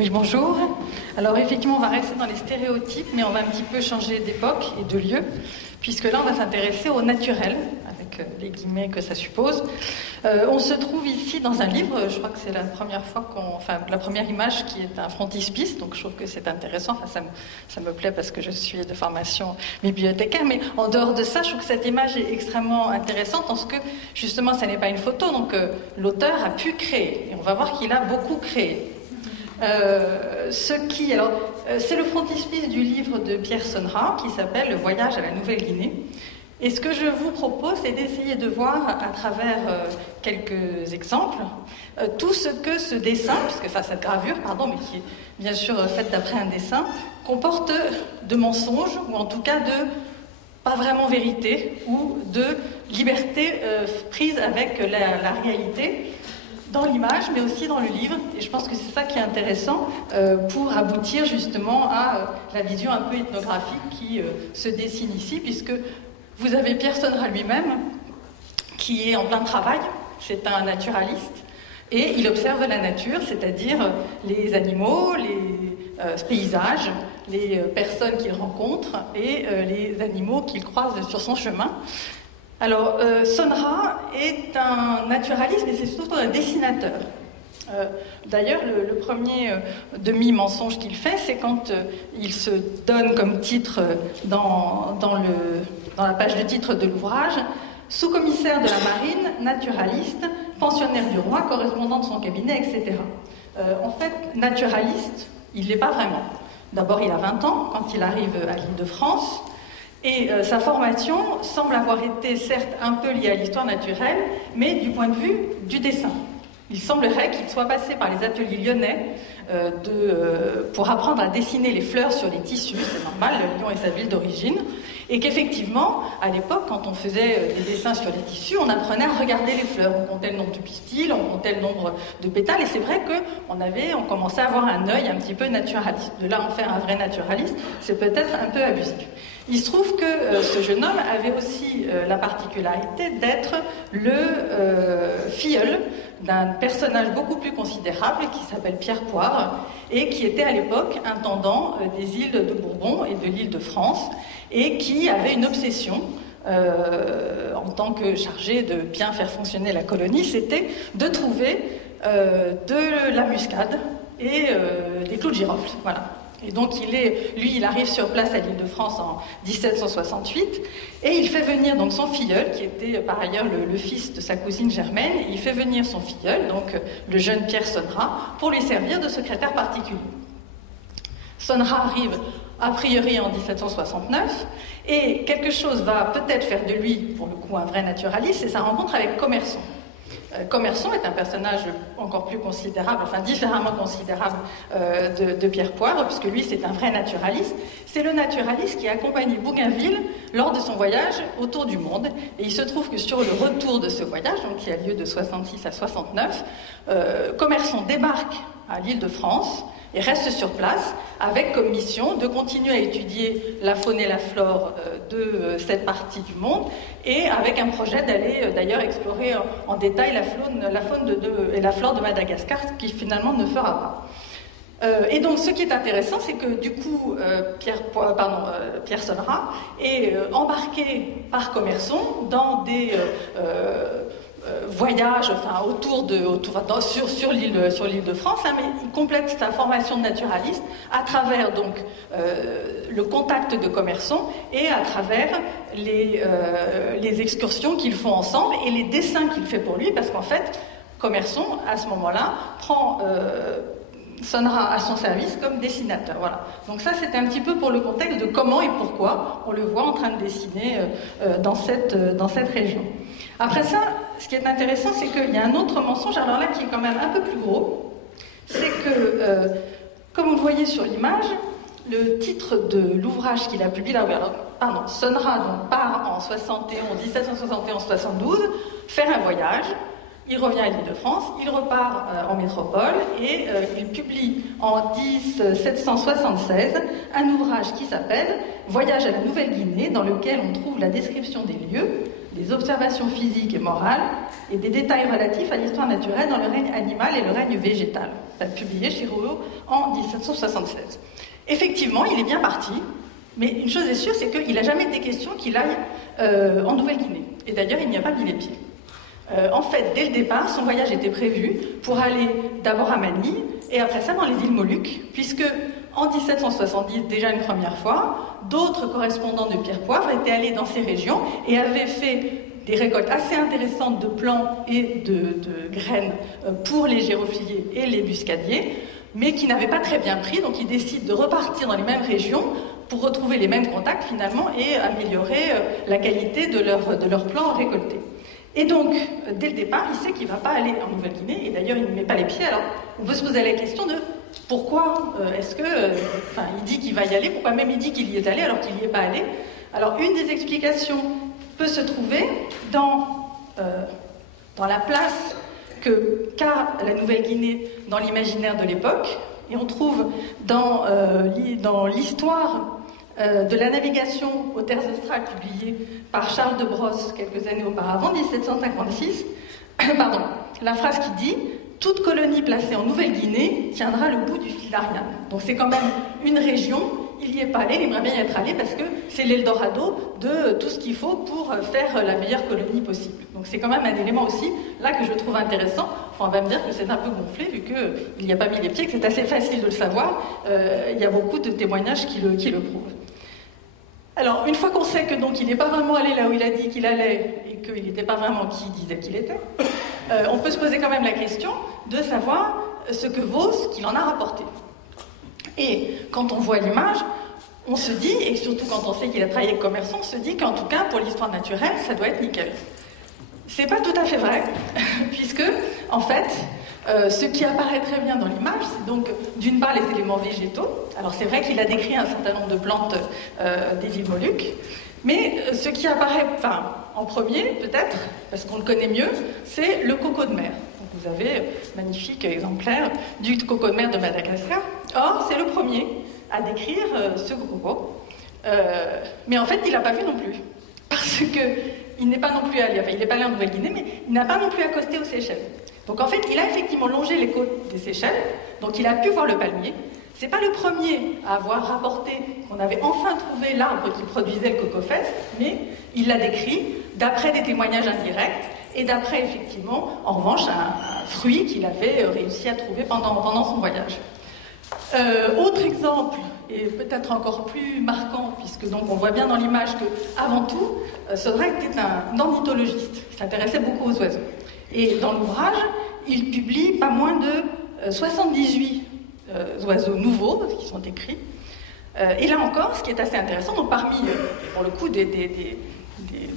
Oui, bonjour. Alors effectivement, on va rester dans les stéréotypes, mais on va un petit peu changer d'époque et de lieu, puisque là, on va s'intéresser au naturel, avec les guillemets que ça suppose. On se trouve ici dans un livre, je crois que c'est la première fois la première image qui est un frontispice, donc je trouve que c'est intéressant, ça me plaît parce que je suis de formation bibliothécaire, mais en dehors de ça, je trouve que cette image est extrêmement intéressante, parce que justement, ça n'est pas une photo, donc l'auteur a pu créer, et on va voir qu'il a beaucoup créé. C'est le frontispice du livre de Pierre Sonra qui s'appelle « Le voyage à la Nouvelle-Guinée ». Et ce que je vous propose, c'est d'essayer de voir à travers quelques exemples tout ce que ce dessin, cette gravure, mais qui est bien sûr faite d'après un dessin, comporte de mensonges, ou en tout cas de pas vraiment vérité, ou de liberté prise avec la réalité, dans l'image, mais aussi dans le livre. Et je pense que c'est ça qui est intéressant pour aboutir justement à la vision un peu ethnographique qui se dessine ici, puisque vous avez Pierre Sonra lui-même, qui est en plein travail, c'est un naturaliste, et il observe la nature, c'est-à-dire les animaux, les paysages, les personnes qu'il rencontre et les animaux qu'il croise sur son chemin. Alors, Sonra est un naturaliste, mais c'est surtout un dessinateur. D'ailleurs, le premier demi-mensonge qu'il fait, c'est quand il se donne comme titre dans la page de titre de l'ouvrage « Sous-commissaire de la marine, naturaliste, pensionnaire du roi, correspondant de son cabinet, etc. » En fait, naturaliste, il ne l'est pas vraiment. D'abord, il a 20 ans quand il arrive à l'Île-de-France. Et sa formation semble avoir été certes un peu liée à l'histoire naturelle, mais du point de vue du dessin. Il semblerait qu'il soit passé par les ateliers lyonnais pour apprendre à dessiner les fleurs sur les tissus, c'est normal, Lyon est sa ville d'origine, et qu'effectivement, à l'époque, quand on faisait des dessins sur les tissus, on apprenait à regarder les fleurs. On comptait le nombre de pistils, on comptait le nombre de pétales, et c'est vrai qu'on commençait à avoir un œil un petit peu naturaliste. De là, en faire un vrai naturaliste, c'est peut-être un peu abusif. Il se trouve que ce jeune homme avait aussi la particularité d'être le filleul d'un personnage beaucoup plus considérable qui s'appelle Pierre Poire et qui était à l'époque intendant des îles de Bourbon et de l'île de France et qui avait une obsession en tant que chargé de bien faire fonctionner la colonie, c'était de trouver de la muscade et des clous de girofle. Voilà. Et donc il arrive sur place à l'Île-de-France en 1768 et il fait venir donc son filleul, qui était par ailleurs le fils de sa cousine Germaine, et il fait venir son filleul, donc le jeune Pierre Sonra, pour lui servir de secrétaire particulier. Sonra arrive a priori en 1769 et quelque chose va peut-être faire de lui, pour le coup, un vrai naturaliste, c'est sa rencontre avec Commerson. Commerson est un personnage encore plus considérable, enfin différemment considérable de Pierre Poire, puisque lui c'est un vrai naturaliste. C'est le naturaliste qui a accompagné Bougainville lors de son voyage autour du monde. Et il se trouve que sur le retour de ce voyage, donc qui a lieu de 66 à 69, Commerson débarque à l'Île-de-France et reste sur place avec comme mission de continuer à étudier la faune et la flore de cette partie du monde et avec un projet d'aller d'ailleurs explorer en détail la faune et la flore de Madagascar, ce qui finalement ne fera pas. Et donc ce qui est intéressant, c'est que du coup Pierre Sonra est embarqué par Commerson dans des voyage sur l'île de France, mais il complète sa formation de naturaliste à travers donc le contact de Commerson et à travers les excursions qu'ils font ensemble et les dessins qu'il fait pour lui, parce qu'en fait Commerson à ce moment-là prend Sonra à son service comme dessinateur. Voilà. Donc ça, c'était un petit peu pour le contexte de comment et pourquoi on le voit en train de dessiner dans cette région. Après ça, ce qui est intéressant, c'est qu'il y a un autre mensonge, alors là, qui est quand même un peu plus gros, c'est que, comme vous le voyez sur l'image, le titre de l'ouvrage qu'il a publié, Sonra donc, part en 1771-72, faire un voyage. Il revient à l'Île-de-France, il repart en métropole et il publie en 1776 un ouvrage qui s'appelle « Voyage à la Nouvelle-Guinée » dans lequel on trouve la description des lieux, des observations physiques et morales et des détails relatifs à l'histoire naturelle dans le règne animal et le règne végétal, publié chez Rouault en 1776. Effectivement, il est bien parti, mais une chose est sûre, c'est qu'il n'a jamais été question qu'il aille en Nouvelle-Guinée. Et d'ailleurs, il n'y a pas mis les pieds. En fait, dès le départ, son voyage était prévu pour aller d'abord à Manille et après ça dans les îles Moluques, puisque en 1770, déjà une première fois, d'autres correspondants de Pierre Poivre étaient allés dans ces régions et avaient fait des récoltes assez intéressantes de plants et de graines pour les gérophyliers et les buscadiers, mais qui n'avaient pas très bien pris, donc ils décident de repartir dans les mêmes régions pour retrouver les mêmes contacts finalement et améliorer la qualité de leurs plants récoltés. Et donc, dès le départ, il sait qu'il ne va pas aller en Nouvelle-Guinée, et d'ailleurs il ne met pas les pieds. Alors, on peut se poser la question de pourquoi est-ce que... il dit qu'il va y aller, pourquoi même il dit qu'il y est allé alors qu'il n'y est pas allé. Alors, une des explications peut se trouver dans la place qu'a la Nouvelle-Guinée dans l'imaginaire de l'époque, et on trouve dans l'histoire de la navigation aux terres australes publiée par Charles de Brosse quelques années auparavant, 1756, la phrase qui dit « Toute colonie placée en Nouvelle-Guinée tiendra le bout du fil d'Ariane ». Donc c'est quand même une région, il n'y est pas allé, il aimerait bien y être allé parce que c'est l'Eldorado de tout ce qu'il faut pour faire la meilleure colonie possible. Donc c'est quand même un élément aussi là que je trouve intéressant. Enfin, on va me dire que c'est un peu gonflé vu qu'il n'y a pas mis les pieds, que c'est assez facile de le savoir. Il y a beaucoup de témoignages qui le prouvent. Alors, une fois qu'on sait que donc il n'est pas vraiment allé là où il a dit qu'il allait et qu'il n'était pas vraiment qui disait qu'il était, on peut se poser quand même la question de savoir ce que vaut ce qu'il en a rapporté. Et quand on voit l'image, on se dit, et surtout quand on sait qu'il a travaillé avec commerçant, on se dit qu'en tout cas pour l'histoire naturelle, ça doit être nickel. C'est pas tout à fait vrai, puisque en fait, ce qui apparaît très bien dans l'image, c'est donc d'une part les éléments végétaux. Alors c'est vrai qu'il a décrit un certain nombre de plantes des îles Moluques, mais ce qui apparaît en premier, peut-être, parce qu'on le connaît mieux, c'est le coco de mer. Donc vous avez un magnifique exemplaire du coco de mer de Madagascar. Or, c'est le premier à décrire ce coco. Mais en fait, il n'a pas vu non plus. Parce qu'il n'est pas non plus allé, il n'est pas allé en Nouvelle-Guinée, mais il n'a pas non plus accosté aux Seychelles. Donc en fait, il a effectivement longé les côtes des Seychelles, donc il a pu voir le palmier. C'est pas le premier à avoir rapporté qu'on avait enfin trouvé l'arbre qui produisait le coco-fès, mais il l'a décrit d'après des témoignages indirects et d'après effectivement, en revanche, un fruit qu'il avait réussi à trouver pendant son voyage. Autre exemple, et peut-être encore plus marquant, puisque donc on voit bien dans l'image que, avant tout, Sodrègue était un ornithologiste. Il s'intéressait beaucoup aux oiseaux. Et dans l'ouvrage, il publie pas moins de 78 oiseaux nouveaux qui sont décrits. Et là encore, ce qui est assez intéressant, donc parmi, pour le coup, des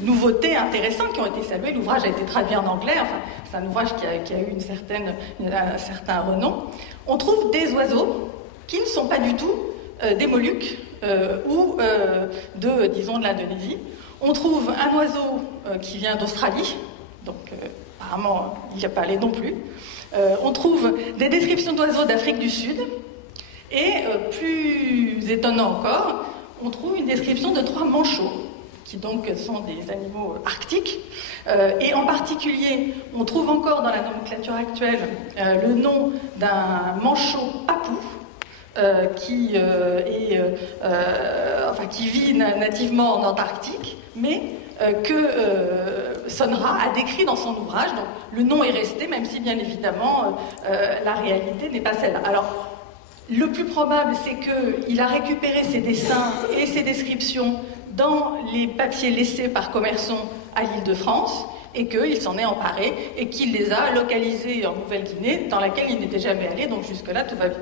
nouveautés intéressantes qui ont été saluées, l'ouvrage a été traduit en anglais, enfin, c'est un ouvrage qui a eu un certain renom. On trouve des oiseaux qui ne sont pas du tout des Moluques ou de l'Indonésie. On trouve un oiseau qui vient d'Australie, donc apparemment il n'y a pas allé non plus. On trouve des descriptions d'oiseaux d'Afrique du Sud et, plus étonnant encore, on trouve une description de 3 manchots qui donc sont des animaux arctiques. Et en particulier, on trouve encore dans la nomenclature actuelle le nom d'un manchot papou, qui vit nativement en Antarctique, mais que Sonra a décrit dans son ouvrage. Donc le nom est resté, même si bien évidemment la réalité n'est pas celle-là. Alors, le plus probable, c'est qu'il a récupéré ses dessins et ses descriptions dans les papiers laissés par Commerson à l'Île-de-France, et qu'il s'en est emparé, et qu'il les a localisés en Nouvelle-Guinée, dans laquelle il n'était jamais allé, donc jusque-là, tout va bien.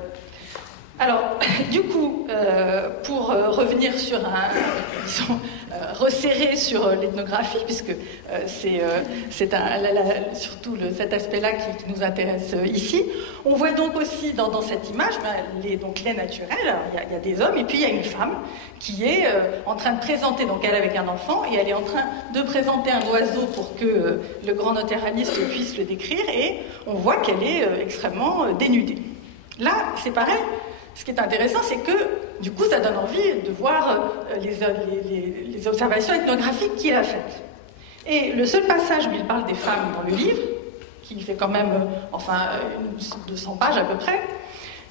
Alors, du coup, pour revenir sur resserrer sur l'ethnographie, puisque c'est surtout cet aspect-là qui nous intéresse ici, on voit donc aussi dans cette image les naturels. Il y a des hommes et puis il y a une femme qui est en train de présenter, donc elle avec un enfant, et elle est en train de présenter un oiseau pour que le grand naturaliste puisse le décrire, et on voit qu'elle est extrêmement dénudée. Là, c'est pareil. Ce qui est intéressant, c'est que, du coup, ça donne envie de voir les observations ethnographiques qu'il a faites. Et le seul passage où il parle des femmes dans le livre, qui fait quand même, 200 pages à peu près,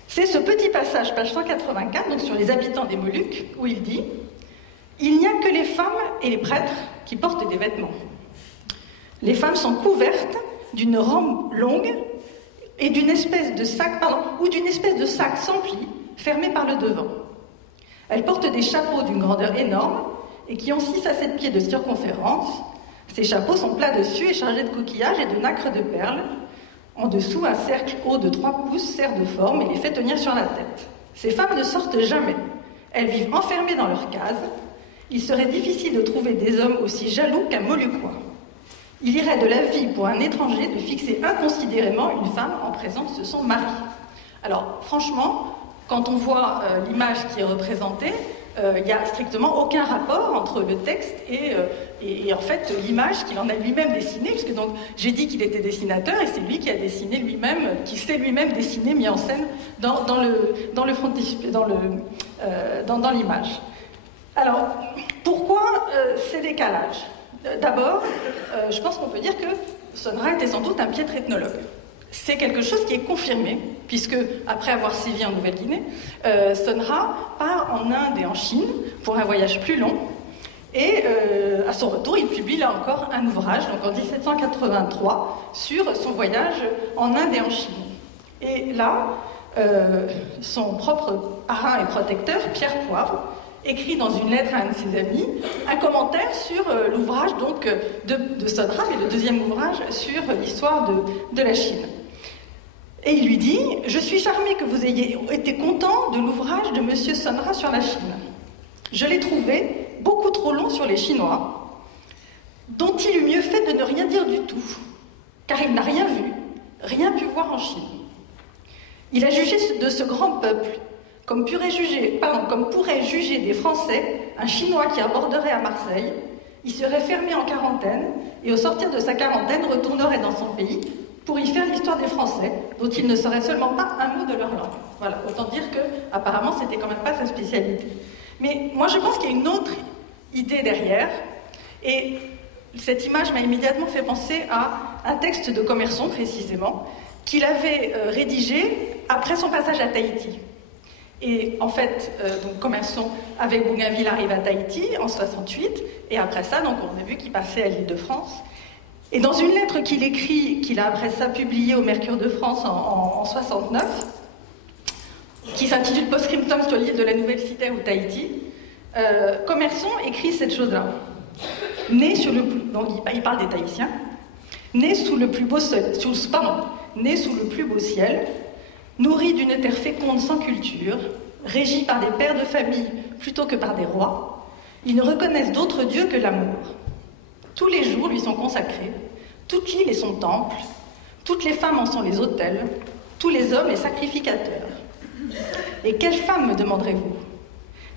c'est ce petit passage, page 184, donc sur les habitants des Moluques, où il dit « Il n'y a que les femmes et les prêtres qui portent des vêtements. Les femmes sont couvertes d'une robe longue et d'une espèce de sac, sans plis, fermé par le devant. Elles portent des chapeaux d'une grandeur énorme et qui ont 6 à 7 pieds de circonférence. Ces chapeaux sont plats dessus et chargés de coquillages et de nacres de perles. En dessous, un cercle haut de 3 pouces sert de forme et les fait tenir sur la tête. Ces femmes ne sortent jamais. Elles vivent enfermées dans leur case. Il serait difficile de trouver des hommes aussi jaloux qu'un Moluquois. Il irait de la vie pour un étranger de fixer inconsidérément une femme en présence de son mari. » Alors, franchement, quand on voit l'image qui est représentée, il n'y a strictement aucun rapport entre le texte et en fait l'image qu'il en a lui-même dessinée, puisque donc j'ai dit qu'il était dessinateur et c'est lui qui a dessiné lui-même, qui s'est lui-même dessiné, mis en scène dans l'image. Alors, pourquoi ces décalages ? D'abord, je pense qu'on peut dire que Sun Ra était sans doute un piètre ethnologue. C'est quelque chose qui est confirmé, puisque, après avoir sévi en Nouvelle-Guinée, Sun Ra part en Inde et en Chine pour un voyage plus long, et à son retour, il publie là encore un ouvrage, donc en 1783, sur son voyage en Inde et en Chine. Et là, son propre parrain et protecteur, Pierre Poivre, écrit dans une lettre à un de ses amis un commentaire sur l'ouvrage donc de Sun Ra, mais le deuxième ouvrage sur l'histoire de la Chine. Et il lui dit « Je suis charmé que vous ayez été content de l'ouvrage de Monsieur Sun Ra sur la Chine. Je l'ai trouvé beaucoup trop long sur les Chinois, dont il eût mieux fait de ne rien dire du tout, car il n'a rien vu, rien pu voir en Chine. Il a jugé de ce grand peuple comme pourrait juger des Français un Chinois qui aborderait à Marseille, il serait fermé en quarantaine et au sortir de sa quarantaine retournerait dans son pays pour y faire l'histoire des Français, dont il ne saurait seulement pas un mot de leur langue. » Voilà, autant dire que apparemment c'était quand même pas sa spécialité. Mais moi je pense qu'il y a une autre idée derrière, et cette image m'a immédiatement fait penser à un texte de Commerson précisément, qu'il avait rédigé après son passage à Tahiti. Et en fait, donc Commerson avec Bougainville arrive à Tahiti en 68, et après ça, donc on a vu qu'il passait à l'Île-de-France. Et dans une lettre qu'il écrit, qu'il a après ça publiée au Mercure de France en 69, qui s'intitule Post-scriptum sur l'île de la Nouvelle-Cité ou Tahiti, Commerson écrit cette chose-là. Né sur le plus, donc il parle des Tahitiens, né sous le plus beau ciel, nourri d'une terre féconde sans culture, régi par des pères de famille plutôt que par des rois, ils ne reconnaissent d'autre Dieu que l'amour. Tous les jours lui sont consacrés, toute l'île est son temple, toutes les femmes en sont les autels, tous les hommes les sacrificateurs. Et quelles femmes, me demanderez-vous?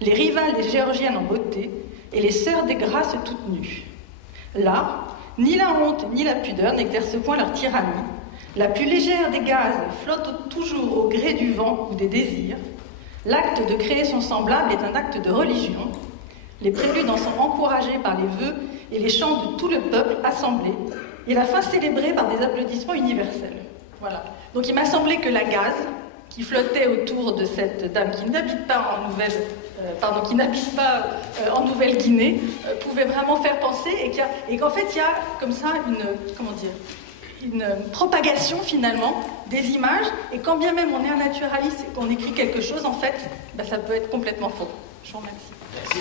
Les rivales des Géorgiennes en beauté et les sœurs des Grâces toutes nues. Là, ni la honte ni la pudeur n'exercent point leur tyrannie. La plus légère des gazes flotte toujours au gré du vent ou des désirs. L'acte de créer son semblable est un acte de religion. Les préludes en sont encouragés par les vœux et les chants de tout le peuple assemblé, et la fin célébrée par des applaudissements universels. Voilà. Donc il m'a semblé que la gaze qui flottait autour de cette dame qui n'habite pas en Nouvelle-Guinée pouvait vraiment faire penser, et qu'en fait il y a comme ça une propagation finalement des images, et quand bien même on est un naturaliste et qu'on écrit quelque chose, en fait, ça peut être complètement faux. Je vous remercie. Merci.